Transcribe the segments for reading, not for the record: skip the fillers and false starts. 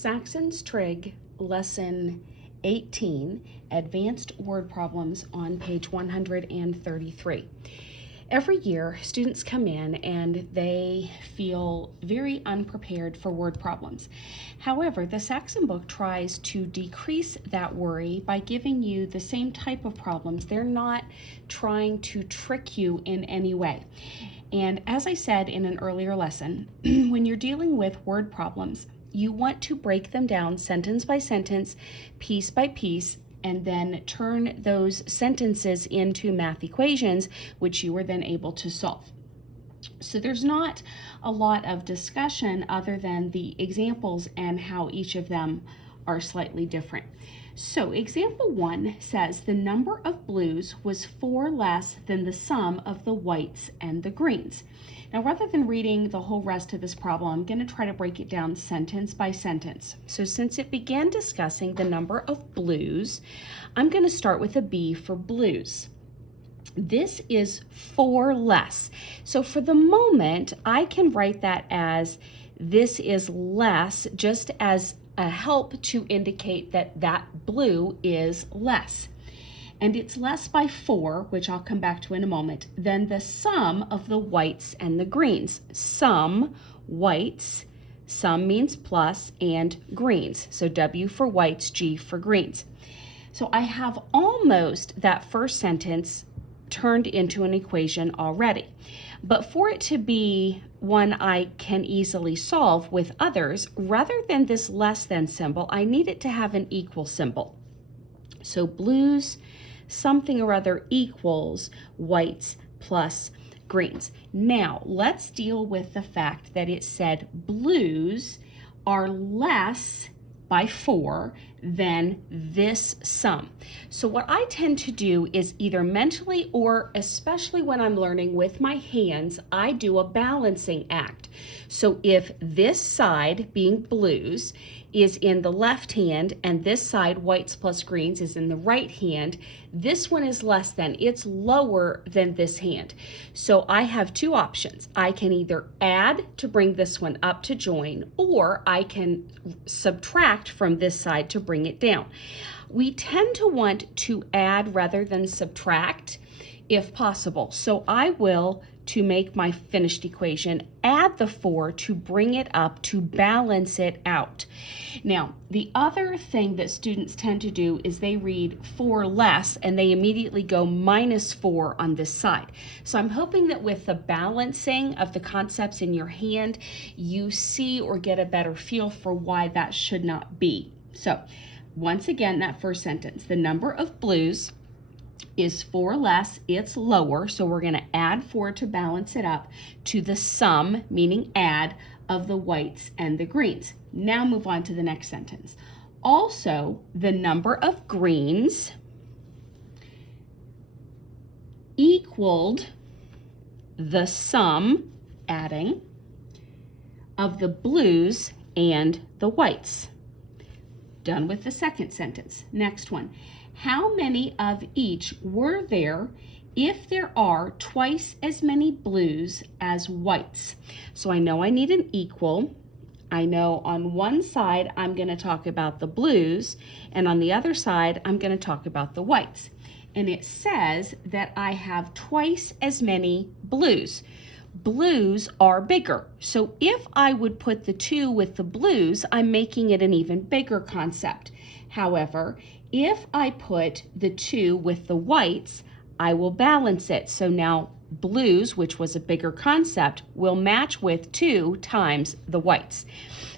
Saxon's Trig, Lesson 18, Advanced Word Problems on page 133. Every year, students come in and they feel very unprepared for word problems. However, the Saxon book tries to decrease that worry by giving you the same type of problems. They're not trying to trick you in any way. And as I said in an earlier lesson, when you're dealing with word problems, you want to break them down sentence by sentence, piece by piece, and then turn those sentences into math equations, which you are then able to solve. So there's not a lot of discussion other than the examples and how each of them are slightly different. So example 1 says the number of blues was 4 less than the sum of the whites and the greens. Now, rather than reading the whole rest of this problem, I'm going to try to break it down sentence by sentence. So since it began discussing the number of blues, I'm going to start with a B for blues. This is 4 less. So for the moment, I can write that as this is less, just as a help to indicate that that blue is less. And it's less by 4, which I'll come back to in a moment, than the sum of the whites and the greens. Sum, whites, sum means plus, and greens. So W for whites, G for greens. So I have almost that first sentence turned into an equation already. But for it to be one I can easily solve with others, rather than this less than symbol, I need it to have an equal symbol. So blues, something or other equals whites plus greens. Now, let's deal with the fact that it said blues are less by 4 than this sum. So what I tend to do is either mentally or especially when I'm learning with my hands, I do a balancing act. So if this side, being blues, is in the left hand and this side, whites plus greens, is in the right hand, this one is less than, it's lower than this hand. So I have two options. I can either add to bring this one up to join, or I can subtract from this side to bring it down. We tend to want to add rather than subtract if possible. So I will, to make my finished equation, add the 4 to bring it up to balance it out. Now, the other thing that students tend to do is they read 4 less and they immediately go minus 4 on this side. So I'm hoping that with the balancing of the concepts in your hand, you see or get a better feel for why that should not be. So once again, that first sentence, the number of blues is 4 less, it's lower, so we're going to add 4 to balance it up to the sum, meaning add, of the whites and the greens. Now move on to the next sentence. Also, the number of greens equaled the sum, adding, of the blues and the whites. Done with the second sentence. Next one. How many of each were there if there are twice as many blues as whites? So I know I need an equal. I know on one side I'm going to talk about the blues, and on the other side I'm going to talk about the whites. And it says that I have twice as many blues. Blues are bigger. So if I would put the 2 with the blues, I'm making it an even bigger concept. However, if I put the 2 with the whites, I will balance it. So now blues, which was a bigger concept, will match with 2 times the whites.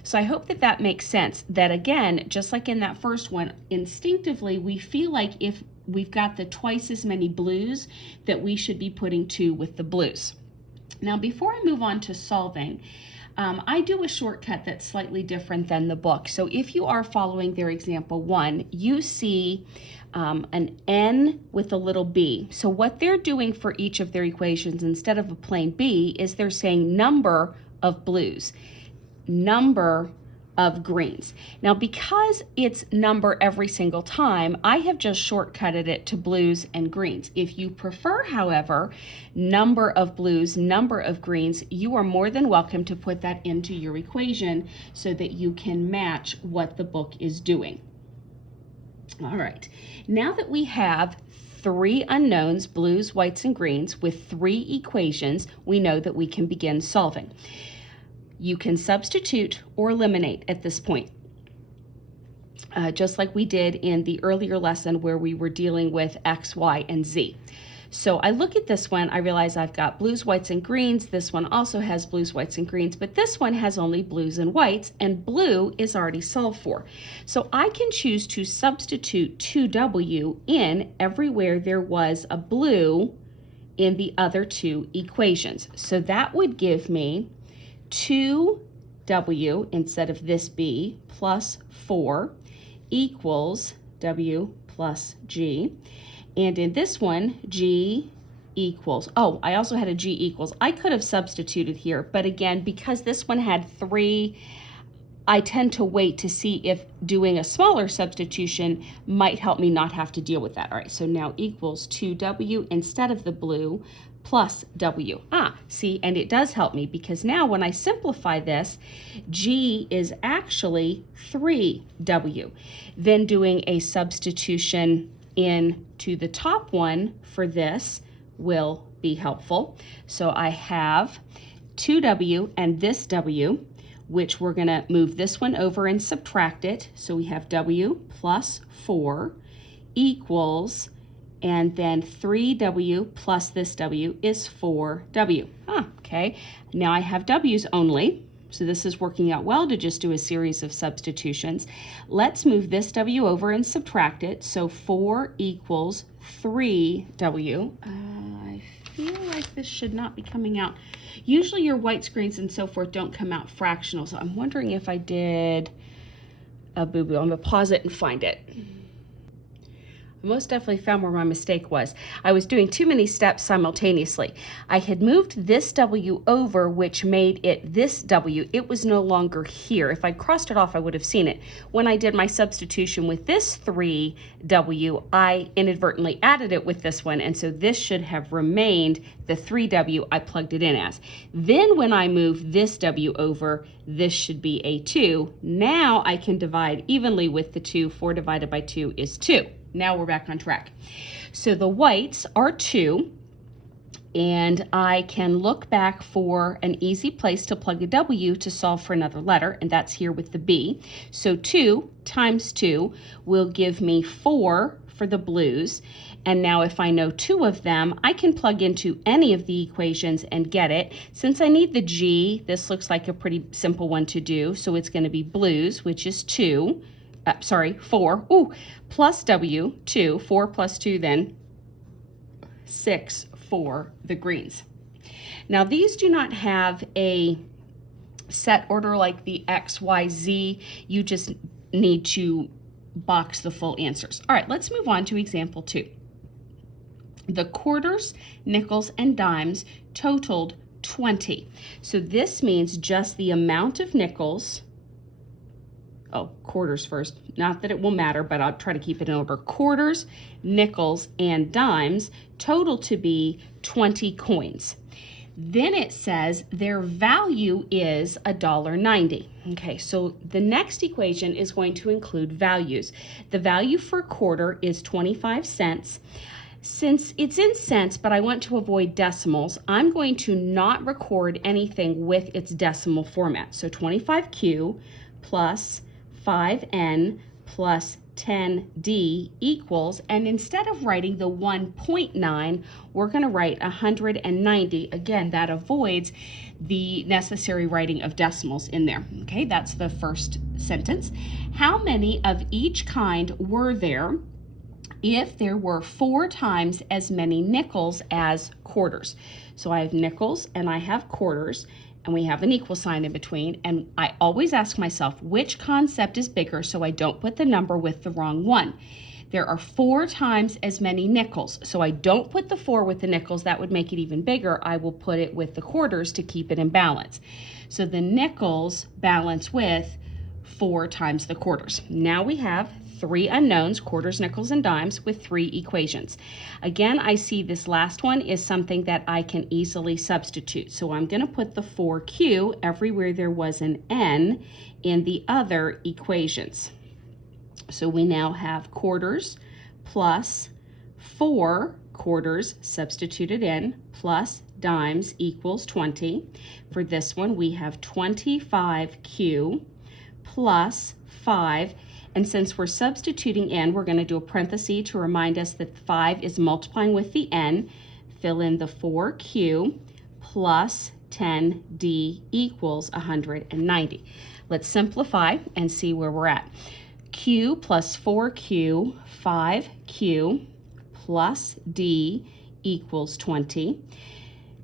So I hope that that makes sense. That again, just like in that first one, instinctively we feel like if we've got the twice as many blues, that we should be putting 2 with the blues. Now, before I move on to solving, I do a shortcut that's slightly different than the book. So if you are following their example 1, you see an N with a little b. So what they're doing for each of their equations instead of a plain b is they're saying number of blues, number of greens. Now, because it's number every single time, I have just shortcutted it to blues and greens. If you prefer, however, number of blues, number of greens, you are more than welcome to put that into your equation so that you can match what the book is doing. All right, now that we have three unknowns, blues, whites, and greens, with three equations, we know that we can begin solving. You can substitute or eliminate at this point, just like we did in the earlier lesson where we were dealing with X, Y, and Z. So I look at this one, I realize I've got blues, whites, and greens. This one also has blues, whites, and greens, but this one has only blues and whites, and blue is already solved for. So I can choose to substitute 2W in everywhere there was a blue in the other two equations. So that would give me 2W instead of this B plus 4 equals W plus G. And in this one, G equals, oh, I also had a G equals. I could have substituted here, but again, because this one had 3, I tend to wait to see if doing a smaller substitution might help me not have to deal with that. All right, so now equals 2W instead of the blue plus W. See, and it does help me because now when I simplify this, G is actually 3W. Then doing a substitution into the top one for this will be helpful. So I have 2W and this W, which we're going to move this one over and subtract it. So we have W plus 4 equals, and then 3W plus this W is 4W. Okay, now I have W's only. So this is working out well to just do a series of substitutions. Let's move this W over and subtract it. So 4 equals 3W. I feel like this should not be coming out. Usually your whites, greens, and so forth don't come out fractional. So I'm wondering if I did a boo-boo. I'm gonna pause it and find it. I most definitely found where my mistake was. I was doing too many steps simultaneously. I had moved this W over, which made it this W. It was no longer here. If I'd crossed it off, I would have seen it. When I did my substitution with this 3W, I inadvertently added it with this one, and so this should have remained the 3W I plugged it in as. Then when I move this W over, this should be a 2. Now I can divide evenly with the 2. 4 divided by 2 is 2. Now we're back on track. So the whites are 2, and I can look back for an easy place to plug a W to solve for another letter, and that's here with the B. So 2 times 2 will give me 4 for the blues, and now if I know 2 of them, I can plug into any of the equations and get it. Since I need the G, this looks like a pretty simple one to do, so it's going to be blues, which is 2. 4, plus W, 2, 4 plus 2 then, 6 for the greens. Now these do not have a set order like the X, Y, Z. You just need to box the full answers. All right, let's move on to example 2. The quarters, nickels, and dimes totaled 20. So this means just the amount of nickels, quarters first. Not that it will matter, but I'll try to keep it in order. Quarters, nickels, and dimes total to be 20 coins. Then it says their value is $1.90. Okay, so the next equation is going to include values. The value for a quarter is 25 cents. Since it's in cents, but I want to avoid decimals, I'm going to not record anything with its decimal format. So 25Q plus 5N plus 10D equals, and instead of writing the 1.9, we're going to write 190. Again, that avoids the necessary writing of decimals in there. Okay, that's the first sentence. How many of each kind were there if there were 4 times as many nickels as quarters? So I have nickels and I have quarters, and we have an equal sign in between, and I always ask myself which concept is bigger so I don't put the number with the wrong one. There are 4 times as many nickels, so I don't put the 4 with the nickels. That would make it even bigger. I will put it with the quarters to keep it in balance. So the nickels balance with 4 times the quarters. Now we have 3 unknowns, quarters, nickels, and dimes, with 3 equations. Again, I see this last one is something that I can easily substitute. So I'm going to put the 4Q everywhere there was an N in the other equations. So we now have quarters plus 4 quarters substituted in plus dimes equals 20. For this one, we have 25Q plus 5. And since we're substituting in, we're going to do a parenthesis to remind us that 5 is multiplying with the n. Fill in the 4Q plus 10D equals 190. Let's simplify and see where we're at. Q plus 4Q, 5Q plus D equals 20.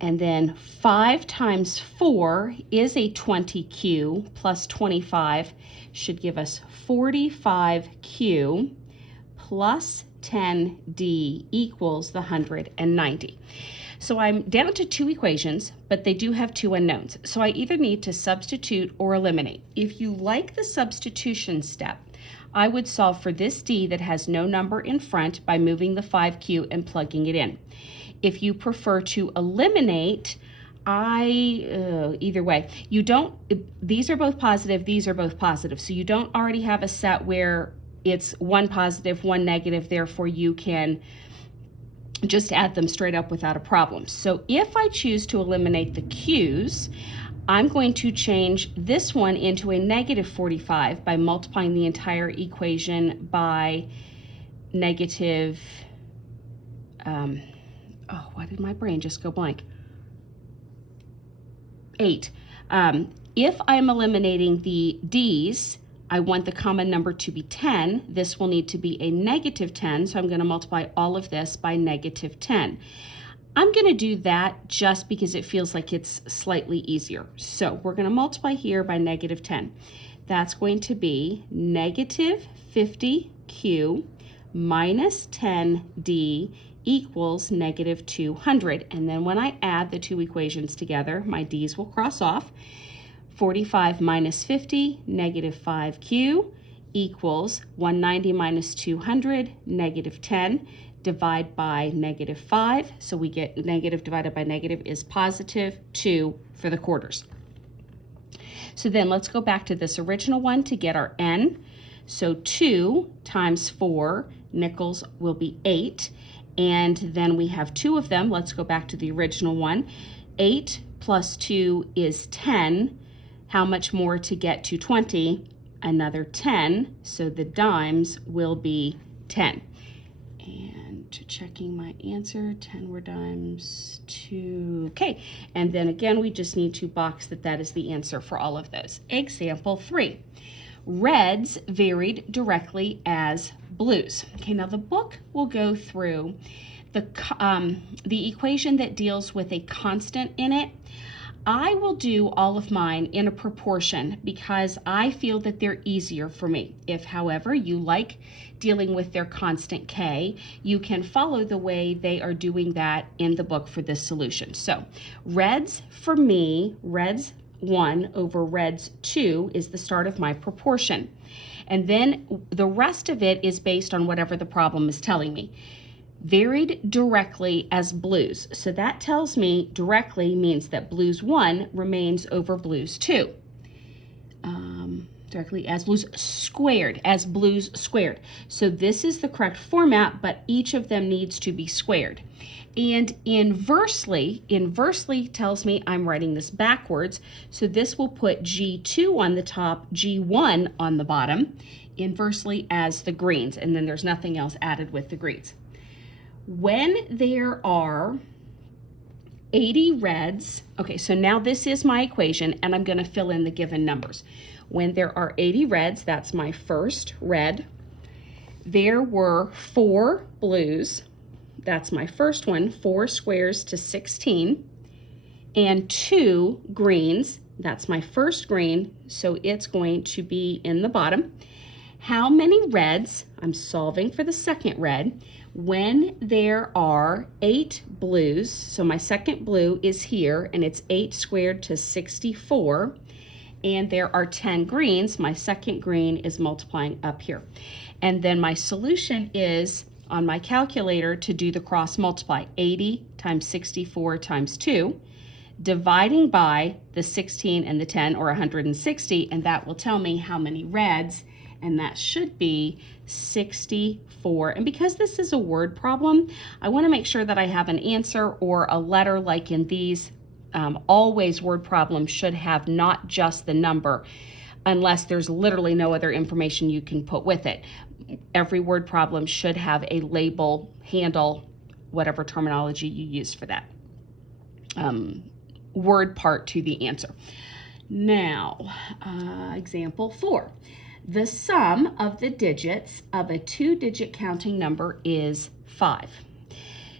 And then 5 times 4 is a 20Q plus 25 should give us 45Q plus 10D equals the 190. So I'm down to 2 equations, but they do have 2 unknowns. So I either need to substitute or eliminate. If you like the substitution step, I would solve for this D that has no number in front by moving the 5Q and plugging it in. If you prefer to eliminate, either way, you don't, these are both positive, these are both positive. So you don't already have a set where it's one positive, one negative, therefore you can just add them straight up without a problem. So if I choose to eliminate the Q's, I'm going to change this one into a negative 45 by multiplying the entire equation by negative, why did my brain just go blank? 8. If I'm eliminating the D's, I want the common number to be 10. This will need to be a negative 10, so I'm going to multiply all of this by negative 10. I'm going to do that just because it feels like it's slightly easier. So we're going to multiply here by negative 10. That's going to be negative 50Q minus 10D equals negative 200. And then when I add the 2 equations together, my D's will cross off. 45 minus 50, negative 5Q equals 190 minus 200, negative 10. Divide by negative 5. So we get negative divided by negative is positive 2 for the quarters. So then let's go back to this original one to get our N. So 2 times 4 nickels will be 8. And then we have 2 of them. Let's go back to the original one. 8 plus 2 is 10. How much more to get to 20? Another 10. So the dimes will be 10. And checking my answer, 10 were dimes, 2. Okay, and then again, we just need to box that is the answer for all of those. Example 3. Reds varied directly as blues. Okay, now the book will go through the equation that deals with a constant in it. I will do all of mine in a proportion because I feel that they're easier for me. If, however, you like dealing with their constant K, you can follow the way they are doing that in the book for this solution. So reds for me, reds 1 over reds 2 is the start of my proportion. And then the rest of it is based on whatever the problem is telling me. Varied directly as blues. So that tells me directly means that blues 1 remains over blues 2. Directly as blues squared, So this is the correct format, but each of them needs to be squared. And inversely tells me I'm writing this backwards. So this will put G2 on the top, G1 on the bottom, inversely as the greens. And then there's nothing else added with the greens. When there are 80 reds, okay, so now this is my equation, and I'm going to fill in the given numbers. When there are 80 reds, that's my first red. There were 4 blues. That's my first one, 4 squares to 16. And 2 greens. That's my first green, so it's going to be in the bottom. How many reds? I'm solving for the second red. When there are 8 blues, so my second blue is here, and it's 8 squared to 64. and there are 10 greens. My second green is multiplying up here. And then my solution is on my calculator to do the cross multiply. 80 times 64 times 2, dividing by the 16 and the 10, or 160, and that will tell me how many reds, and that should be 64. And because this is a word problem, I want to make sure that I have an answer or a letter like in these. Always word problems should have not just the number, unless there's literally no other information you can put with it. Every word problem should have a label, handle, whatever terminology you use for that word part to the answer. Now, example 4. The sum of the digits of a 2-digit counting number is 5.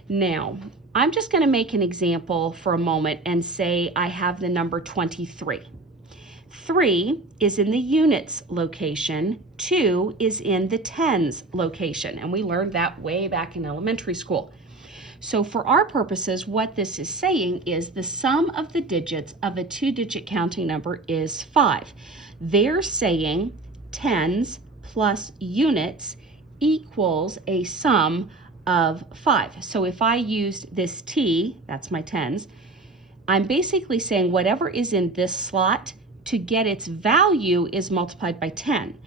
Now, I'm just going to make an example for a moment and say I have the number 23. 3 is in the units location, 2 is in the tens location, and we learned that way back in elementary school. So for our purposes, what this is saying is the sum of the digits of a 2-digit counting number is 5. They're saying tens plus units equals a sum of 5. So if I used this T, that's my tens, I'm basically saying whatever is in this slot to get its value is multiplied by 10.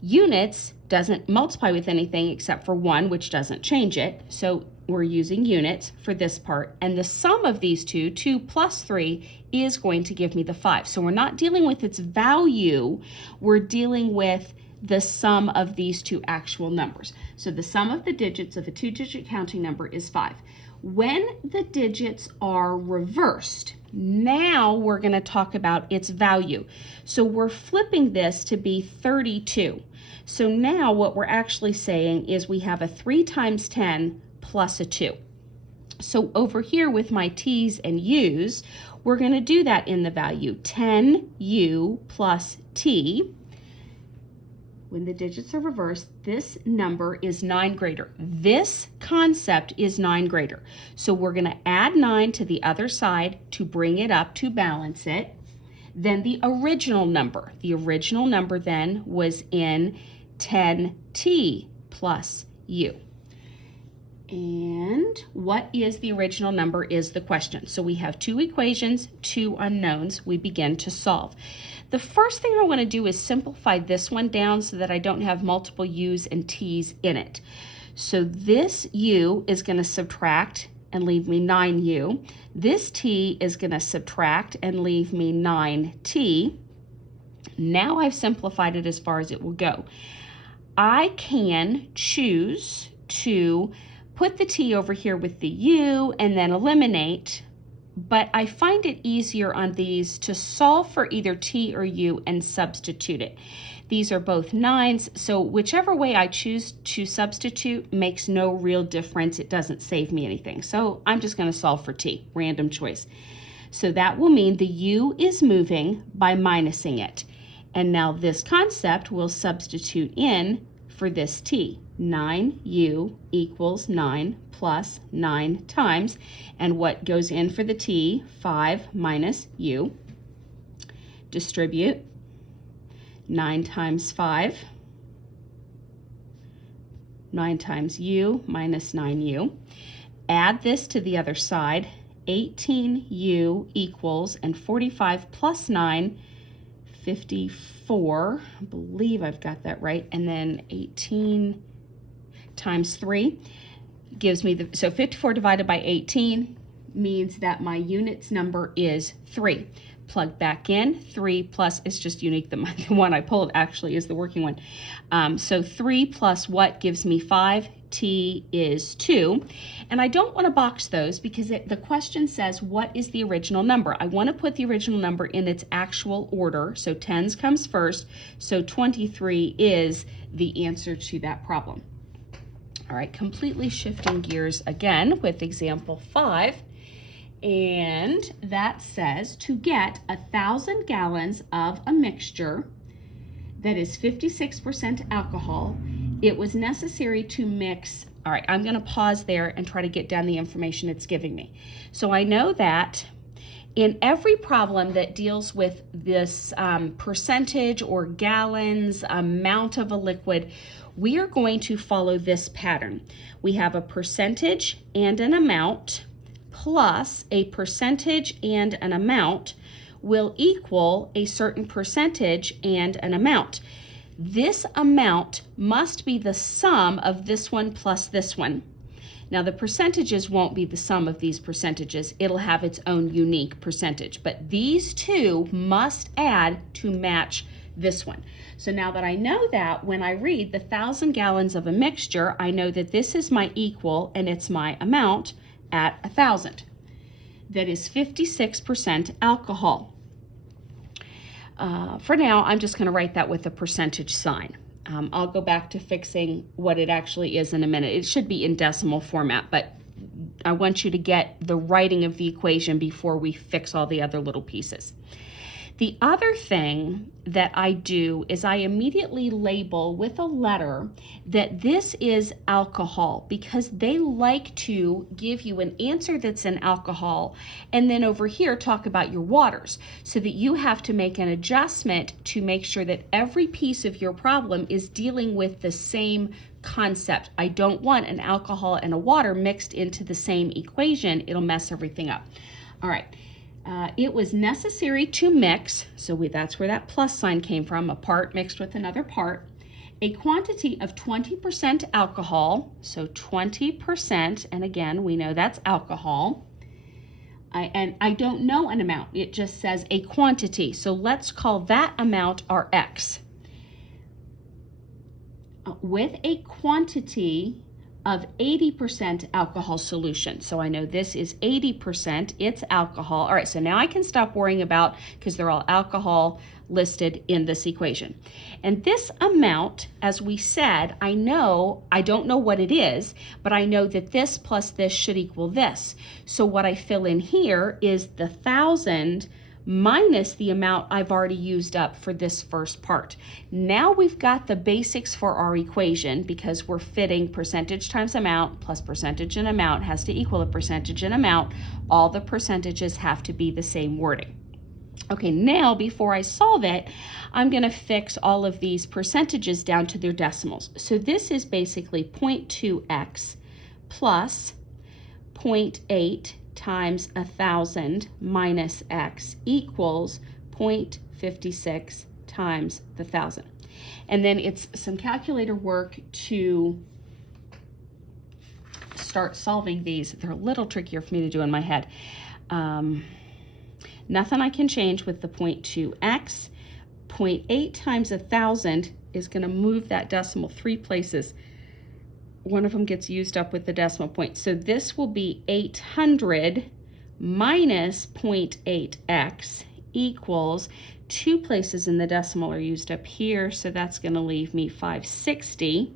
Units doesn't multiply with anything except for 1, which doesn't change it. So we're using units for this part. And the sum of these two, 2 plus 3, is going to give me the 5. So we're not dealing with its value. We're dealing with the sum of these two actual numbers. So the sum of the digits of a 2-digit counting number is 5. When the digits are reversed, now we're going to talk about its value. So we're flipping this to be 32. So now what we're actually saying is we have a 3 times 10 plus a 2. So over here with my T's and U's, we're going to do that in the value. 10U plus T. When the digits are reversed, this number is 9 greater. This concept is 9 greater. So we're going to add 9 to the other side to bring it up to balance it. Then the original number. The original number then was in 10T plus U. And what is the original number is the question. So we have 2 equations, 2 unknowns. We begin to solve. The first thing I want to do is simplify this one down so that I don't have multiple U's and T's in it. So this U is going to subtract and leave me 9U. This T is going to subtract and leave me 9T. Now I've simplified it as far as it will go. I can choose to put the T over here with the U and then eliminate, but I find it easier on these to solve for either T or U and substitute it. These are both 9s, so whichever way I choose to substitute makes no real difference. It doesn't save me anything. So I'm just going to solve for T, random choice. So that will mean the U is moving by minusing it. And now this concept will substitute in for this T. 9U equals 9 plus 9 times, and what goes in for the T? 5 minus U. Distribute 9 times 5, 9 times U minus 9U. Add this to the other side. 18U equals, and 45 plus 9, 54. I believe I've got that right. And then 18 times 3 gives me so 54 divided by 18 means that my units number is 3. Plug back in, 3 plus, it's just unique, the one I pulled actually is the working one. So 3 plus what gives me 5? T is 2. And I don't want to box those because the question says what is the original number. I want to put the original number in its actual order. So tens comes first. So 23 is the answer to that problem. All right, completely shifting gears again with example 5. And that says to get 1,000 gallons of a mixture that is 56% alcohol, it was necessary to mix. All right, I'm going to pause there and try to get down the information it's giving me. So I know that In every problem that deals with this percentage or gallons, amount of a liquid, we are going to follow this pattern. We have a percentage and an amount plus a percentage and an amount will equal a certain percentage and an amount. This amount must be the sum of this one plus this one. Now the percentages won't be the sum of these percentages. It'll have its own unique percentage, but these two must add to match this one. So now that I know that, when I read the 1,000 gallons of a mixture, I know that this is my equal and it's my amount at 1,000. That is 56% alcohol. For now, I'm just going to write that with a percentage sign. I'll go back to fixing what it actually is in a minute. It should be in decimal format, but I want you to get the writing of the equation before we fix all the other little pieces. The other thing that I do is I immediately label with a letter that this is alcohol, because they like to give you an answer that's in alcohol and then over here talk about your waters, so that you have to make an adjustment to make sure that every piece of your problem is dealing with the same concept. I don't want an alcohol and a water mixed into the same equation. It'll mess everything up. All right. It was necessary to mix, so that's where that plus sign came from, a part mixed with another part, a quantity of 20% alcohol, so 20%, and again, we know that's alcohol, and I don't know an amount, it just says a quantity, so let's call that amount our X. With a quantity of 80% alcohol solution. So I know this is 80%, it's alcohol. All right, so now I can stop worrying about, because they're all alcohol listed in this equation. And this amount, as we said, I don't know what it is, but I know that this plus this should equal this. So what I fill in here is the 1,000 minus the amount I've already used up for this first part. Now we've got the basics for our equation, because we're fitting percentage times amount plus percentage and amount has to equal a percentage and amount. All the percentages have to be the same wording. Okay, now before I solve it, I'm going to fix all of these percentages down to their decimals. So this is basically 0.2x plus 0.8 times 1,000 minus x equals 0.56 times the 1,000. And then it's some calculator work to start solving these. They're a little trickier for me to do in my head. Nothing I can change with the 0.2x. 0.8 times 1,000 is going to move that decimal 3 places. One of them gets used up with the decimal point. So this will be 800 minus 0.8x equals 2 places in the decimal are used up here. So that's going to leave me 560.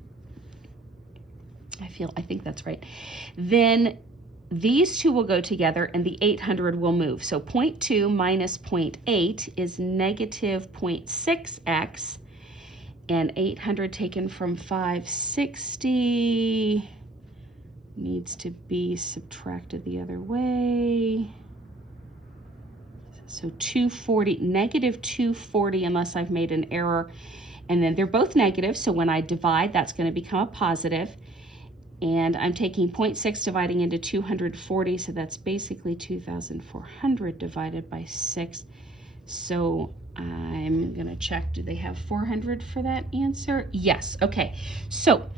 I think that's right. Then these two will go together and the 800 will move. So 0.2 minus 0.8 is negative 0.6x. And 800 taken from 560 needs to be subtracted the other way. So 240, negative 240 unless I've made an error. And then they're both negative, so when I divide, that's going to become a positive. And I'm taking 0.6 dividing into 240, so that's basically 2,400 divided by 6. So I'm going to check, do they have 400 for that answer? Yes, okay. So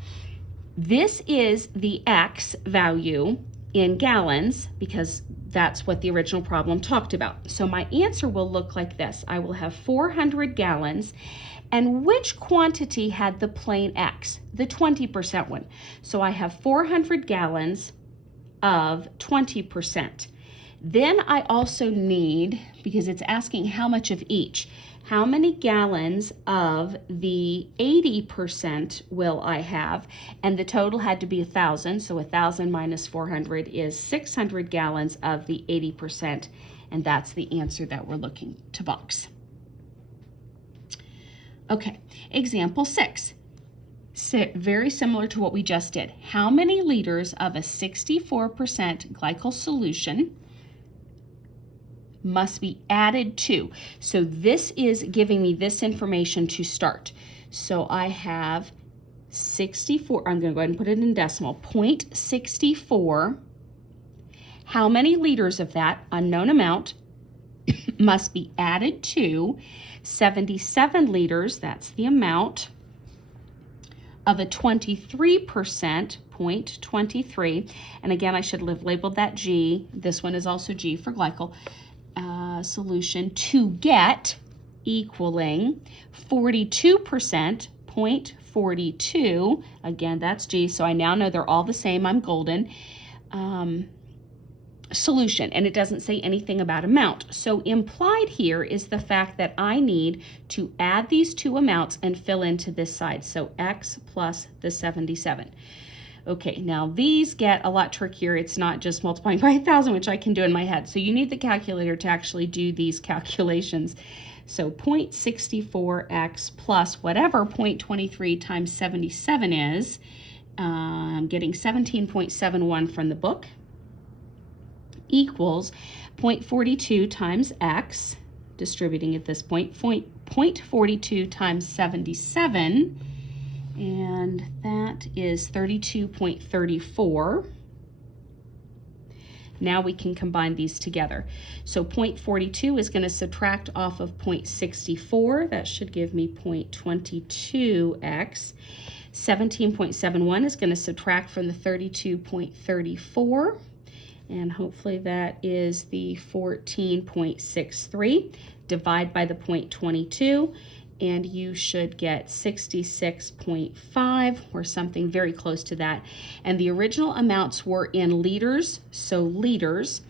this is the X value in gallons, because that's what the original problem talked about. So my answer will look like this. I will have 400 gallons. And which quantity had the plain X? The 20% one. So I have 400 gallons of 20%. Then I also need, because it's asking how much of each, how many gallons of the 80% will I have? And the total had to be 1,000, so 1,000 minus 400 is 600 gallons of the 80%, and that's the answer that we're looking to box. Okay, example 6. Very similar to what we just did. How many liters of a 64% glycol solution must be added to. So this is giving me this information to start. So I have 64, I'm going to go ahead and put it in decimal, 0.64. How many liters of that unknown amount must be added to 77 liters, that's the amount, of a 23%, 0.23, and again, I should have labeled that G, this one is also G for glycol, solution to get equaling 42%, 0.42, again, that's G, so I now know they're all the same, I'm golden, solution, and it doesn't say anything about amount. So implied here is the fact that I need to add these two amounts and fill into this side. So X plus the 77. Okay, now these get a lot trickier. It's not just multiplying by 1,000, which I can do in my head. So you need the calculator to actually do these calculations. So 0.64x plus whatever 0.23 times 77 is, I'm getting 17.71 from the book, equals 0.42 times x, distributing at this point, 0.42 times 77, and that is 32.34. Now we can combine these together. So 0.42 is going to subtract off of 0.64. That should give me 0.22x. 17.71 is going to subtract from the 32.34. And hopefully that is the 14.63. Divide by the 0.22, and you should get 66.5 or something very close to that. And the original amounts were in liters, so liters.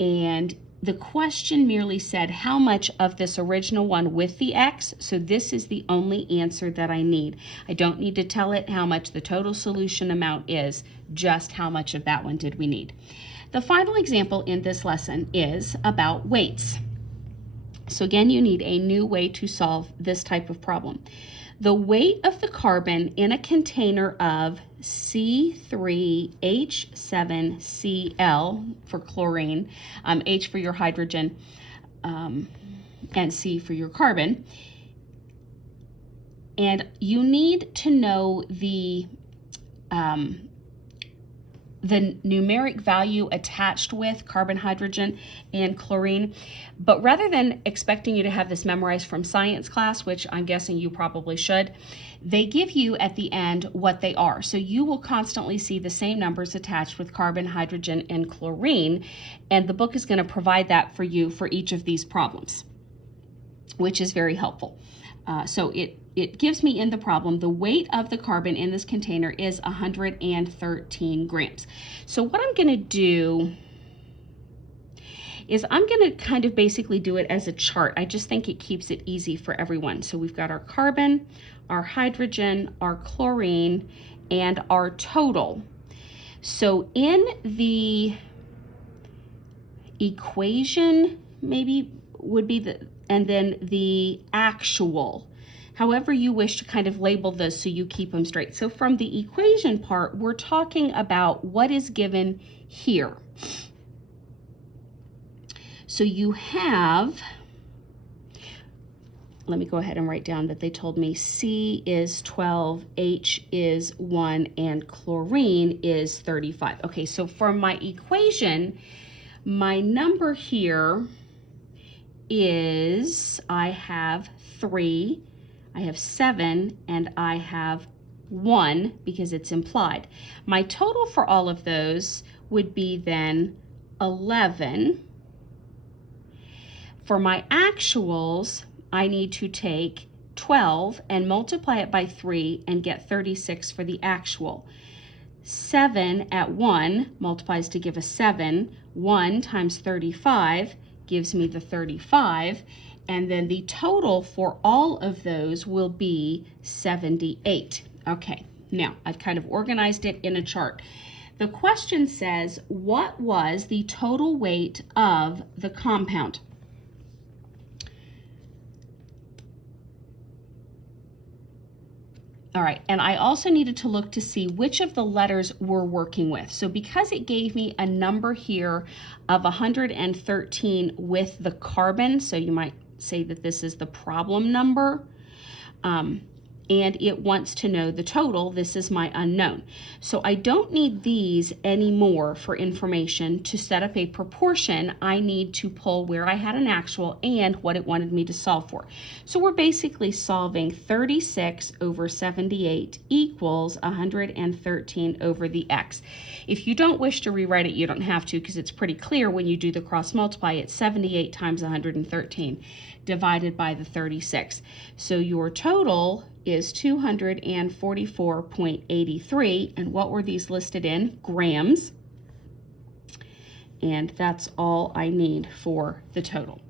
And the question merely said how much of this original one with the X, so this is the only answer that I need. I don't need to tell it how much the total solution amount is, just how much of that one did we need. The final example in this lesson is about weights. So again, you need a new way to solve this type of problem. The weight of the carbon in a container of C3H7Cl for chlorine, H for your hydrogen, and C for your carbon. And you need to know the numeric value attached with carbon, hydrogen, and chlorine. But rather than expecting you to have this memorized from science class, which I'm guessing you probably should, they give you at the end what they are. So you will constantly see the same numbers attached with carbon, hydrogen, and chlorine, and the book is going to provide that for you for each of these problems, which is very helpful. So it gives me in the problem the weight of the carbon in this container is 113 grams. So what I'm going to do is I'm going to kind of basically do it as a chart. I just think it keeps it easy for everyone. So we've got our carbon, our hydrogen, our chlorine, and our total. So in the equation, maybe would be the, and then the actual, however you wish to kind of label this so you keep them straight. So from the equation part, we're talking about what is given here. So you have, let me go ahead and write down that they told me C is 12, H is 1, and chlorine is 35. Okay, so for my equation, my number here is, I have 3, I have 7, and I have 1 because it's implied. My total for all of those would be then 11. For my actuals, I need to take 12 and multiply it by 3 and get 36 for the actual. 7 at 1 multiplies to give us 7. 1 times 35 gives me the 35, and then the total for all of those will be 78. Okay, now I've kind of organized it in a chart. The question says, what was the total weight of the compound? All right, and I also needed to look to see which of the letters we're working with. So because it gave me a number here of 113 with the carbon, so you might say that this is the problem number, and it wants to know the total. This is my unknown. So I don't need these anymore for information. To set up a proportion, I need to pull where I had an actual and what it wanted me to solve for. So we're basically solving 36 over 78 equals 113 over the x. If you don't wish to rewrite it, you don't have to, because it's pretty clear when you do the cross multiply. It's 78 times 113 divided by the 36. So your total is 244.83, and what were these listed in? Grams. And that's all I need for the total.